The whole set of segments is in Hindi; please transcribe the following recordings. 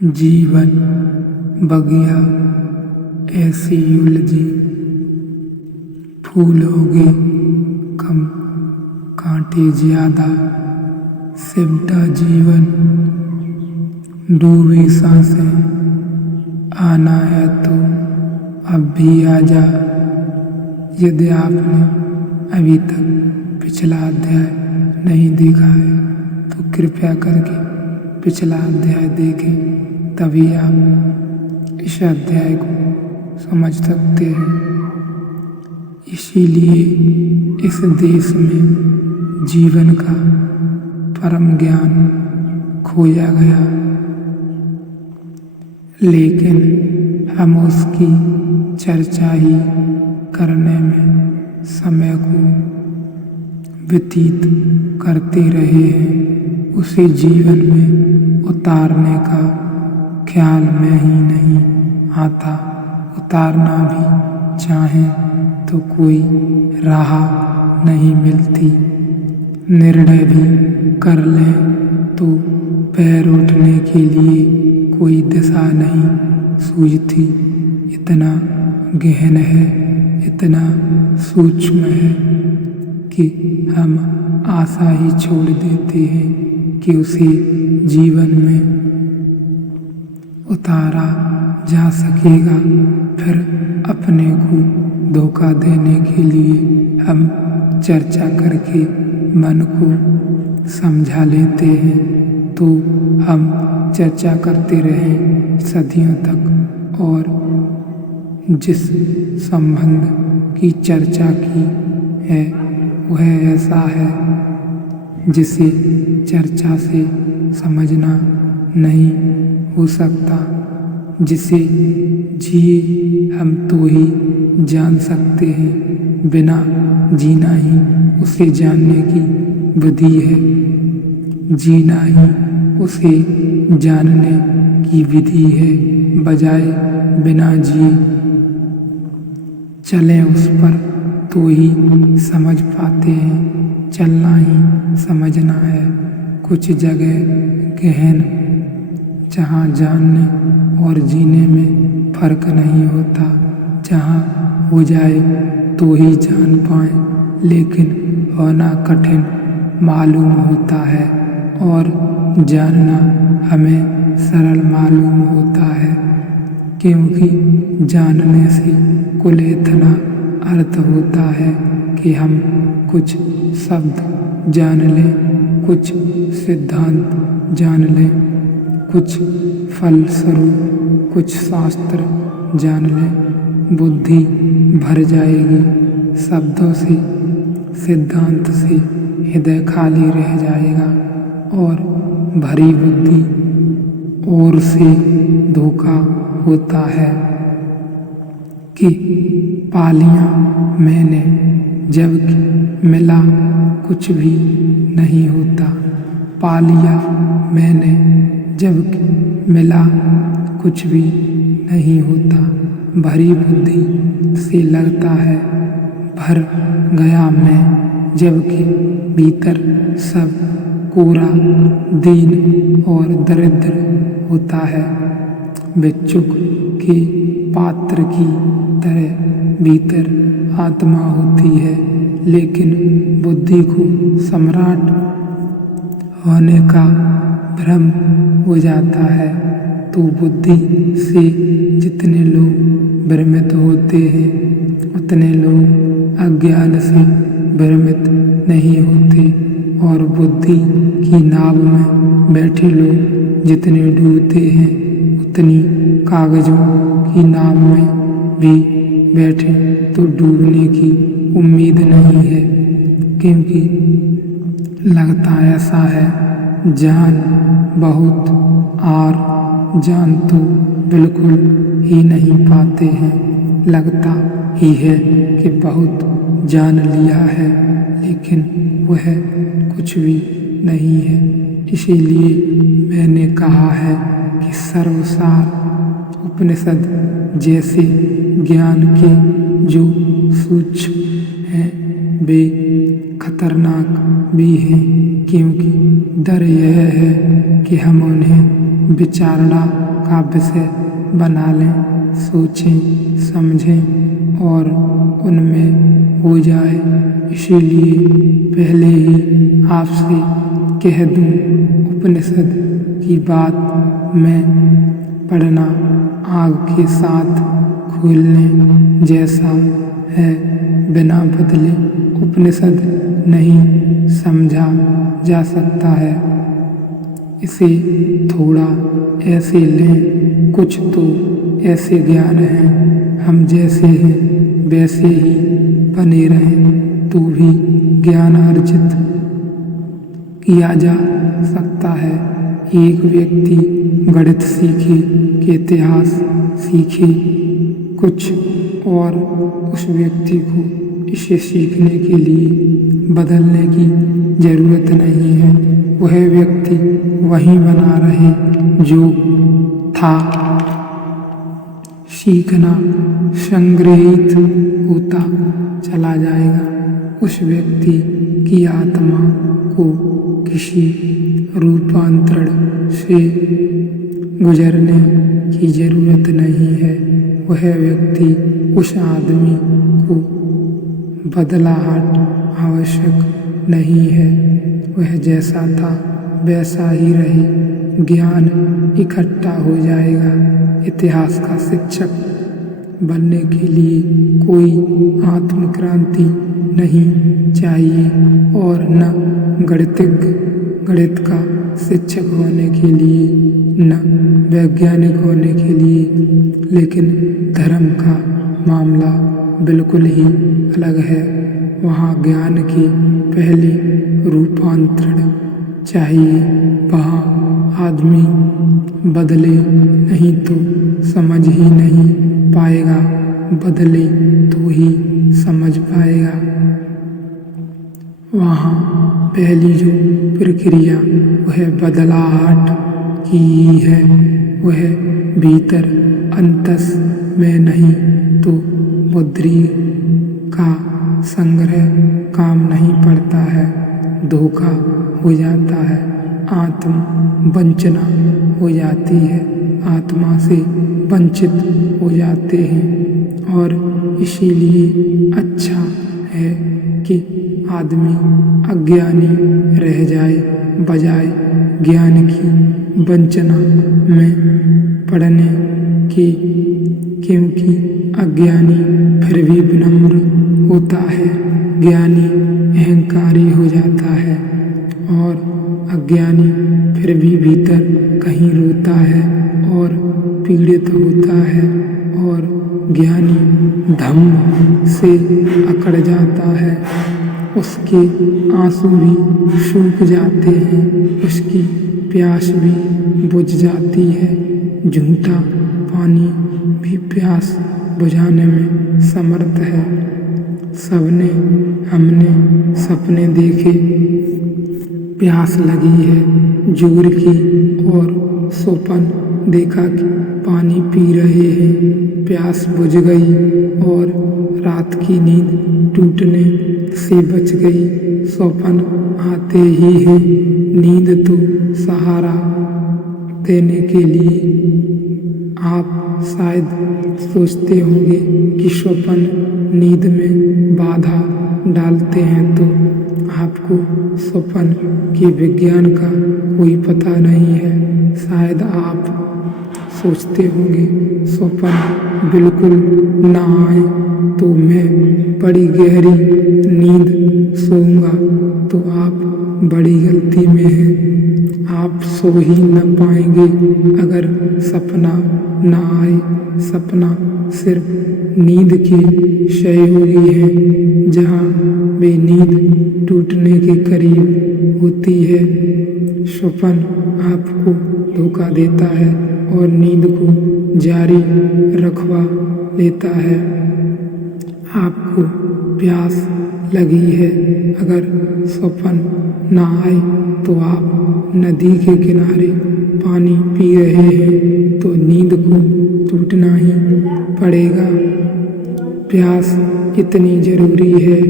जीवन बगिया ऐसी उलझी, फूलोगे कम कांटे ज्यादा, सिमटा जीवन डूबी सांसें। आना है तो अब भी आजा। यदि आपने अभी तक पिछला अध्याय नहीं देखा है तो कृपया करके पिछला अध्याय देखें, तभी आप इस अध्याय को समझ सकते हैं। इसीलिए इस देश में जीवन का परम ज्ञान खोया गया, लेकिन हम उसकी चर्चा ही करने में समय को व्यतीत करते रहे हैं। उसे जीवन में उतारने का ख्याल में ही नहीं आता। उतारना भी चाहे तो कोई राह नहीं मिलती। निर्णय भी कर ले तो पैर उठने के लिए कोई दिशा नहीं सूझती। इतना गहन है, इतना सूक्ष्म है कि हम आशा ही छोड़ देते हैं कि उसे जीवन में उतारा जा सकेगा। फिर अपने को धोखा देने के लिए हम चर्चा करके मन को समझा लेते हैं। तो हम चर्चा करते रहें सदियों तक, और जिस संबंध की चर्चा की है वह ऐसा है जिसे चर्चा से समझना नहीं हो सकता। जिसे जिए हम तो ही जान सकते हैं, बिना जीना ही उसे जानने की विधि है। जीना ही उसे जानने की विधि है, बजाय बिना जिए चलें उस पर तो ही समझ पाते हैं। चलना ही समझना है। कुछ जगह गहन जहाँ जानने और जीने में फर्क नहीं होता, जहाँ हो जाए तो ही जान पाए, लेकिन होना कठिन मालूम होता है और जानना हमें सरल मालूम होता है, क्योंकि जानने से कुल इतना अर्थ होता है कि हम कुछ शब्द जान लें, कुछ सिद्धांत जान लें, कुछ फलस्वरूप कुछ शास्त्र जान लें। बुद्धि भर जाएगी शब्दों से, सिद्धांत से हृदय खाली रह जाएगा, और भरी बुद्धि और से धोखा होता है कि पालियां मैंने जबकि मिला कुछ भी नहीं होता। पालिया मैंने जबकि मिला कुछ भी नहीं होता। भरी बुद्धि से लगता है भर गया मैं, जबकि भीतर सब कोरा दीन और दरिद्र होता है। भिक्षुक के पात्र की तरह भीतर आत्मा होती है, लेकिन बुद्धि को सम्राट होने का भ्रम हो जाता है। तो बुद्धि से जितने लोग भ्रमित होते हैं, उतने लोग अज्ञान से भ्रमित नहीं होते, और बुद्धि की नाव में बैठे लोग जितने डूबते हैं, उतनी कागजों की नाव में भी बैठे तो डूबने की उम्मीद नहीं है, क्योंकि लगता ऐसा है जान बहुत और जान तो बिल्कुल ही नहीं पाते हैं। लगता ही है कि बहुत जान लिया है, लेकिन वह कुछ भी नहीं है। इसीलिए मैंने कहा है कि सर्वसार उपनिषद जैसे ज्ञान के जो सूक्ष्म हैं वे खतरनाक भी है, क्योंकि डर यह है कि हम उन्हें विचारणा का विषय बना लें, सोचें समझें और उनमें हो जाए। इसीलिए पहले ही आपसे कह दूं, उपनिषद की बात मैं पढ़ना आग के साथ खोलने जैसा है। बिना बदले उपनिषद नहीं समझा जा सकता है। इसे थोड़ा ऐसे लें, कुछ तो ऐसे ज्ञान हैं, हम जैसे हैं वैसे ही बने रहें तो भी ज्ञान अर्जित किया जा सकता है। एक व्यक्ति गणित सीखे कि इतिहास सीखे कुछ और उस व्यक्ति को इसे सीखने के लिए बदलने की जरूरत नहीं है। वह व्यक्ति वही बना रहे जो था। सीखना संग्रहित होता चला जाएगा। उस व्यक्ति की आत्मा को किसी रूपांतरण से गुजरने की जरूरत नहीं है। वह व्यक्ति उस आदमी को बदलाहट आवश्यक नहीं है। वह जैसा था वैसा ही रहे। ज्ञान इकट्ठा हो जाएगा। इतिहास का शिक्षक बनने के लिए कोई आत्मक्रांति नहीं चाहिए और न गणितज्ञ, गणित का शिक्षक होने के लिए, न वैज्ञानिक होने के लिए। लेकिन धर्म का मामला बिल्कुल ही अलग है। वहाँ ज्ञान के पहले रूपांतरण चाहिए। वहाँ आदमी बदले नहीं तो समझ ही नहीं पाएगा, बदले तो ही समझ पाएगा। वहाँ पहली जो प्रक्रिया वह बदलाहट की ही है। वह भीतर अंतस में नहीं तो बुद्धि का संग्रह काम नहीं पड़ता है। धोखा हो जाता है, आत्म वंचना हो जाती है, आत्मा से वंचित हो जाते हैं। और इसीलिए अच्छा है कि आदमी अज्ञानी रह जाए, बजाय ज्ञान की वंचना में पड़ने के, क्योंकि अज्ञानी फिर भी विनम्र होता है, ज्ञानी अहंकारी हो जाता है और अज्ञानी फिर भी भीतर कहीं रोता है और पीड़ित होता है और ज्ञानी धम्म से अकड़ जाता है। उसके आंसू भी सूख जाते हैं, उसकी प्यास भी बुझ जाती है। झूठा पानी भी प्यास बुझाने में समर्थ है। हमने सपने देखे, प्यास लगी है जोर की, और स्वप्न देखा कि पानी पी रहे हैं, प्यास बुझ गई और रात की नींद टूटने से बच गई। स्वप्न आते ही है, नींद तो सहारा देने के लिए। आप शायद सोचते होंगे कि स्वप्न नींद में बाधा डालते हैं, तो आपको स्वप्न के विज्ञान का कोई पता नहीं है। शायद आप सोचते होंगे स्वप्न बिल्कुल ना आए तो मैं बड़ी गहरी नींद सोऊंगा, तो आप बड़ी गलती में हैं। आप सो ही न पाएंगे अगर सपना ना आए। सपना सिर्फ नींद की सहयोगी है, जहाँ वे नींद टूटने के करीब होती है। स्वप्न आपको धोखा देता है और नींद को जारी रखवा लेता है। आपको प्यास लगी है, अगर स्वप्न ना आए तो आप नदी के किनारे पानी पी रहे हैं, तो नींद को टूटना ही पड़ेगा। प्यास इतनी जरूरी है,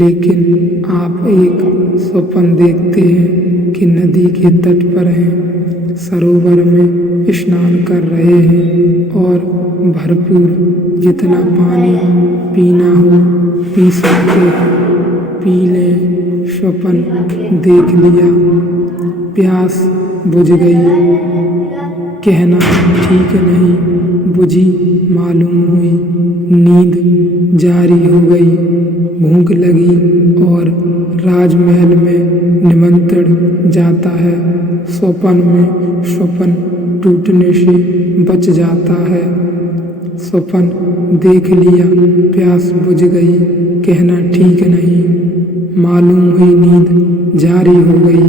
लेकिन आप एक स्वप्न देखते हैं कि नदी के तट पर हैं, सरोवर में स्नान कर रहे हैं और भरपूर जितना पानी पीना हो पी सकते हैं, पी लें। स्वप्न देख लिया, प्यास बुझ गई, कहना ठीक नहीं, बुझी मालूम हुई, नींद जारी हो गई, भूख लगी और राजमहल में निमंत्रण जाता है। स्वप्न में स्वप्न टूटने से बच जाता है। स्वप्न देख लिया, प्यास बुझ गई, कहना ठीक नहीं, मालूम हुई नींद जारी हो गई,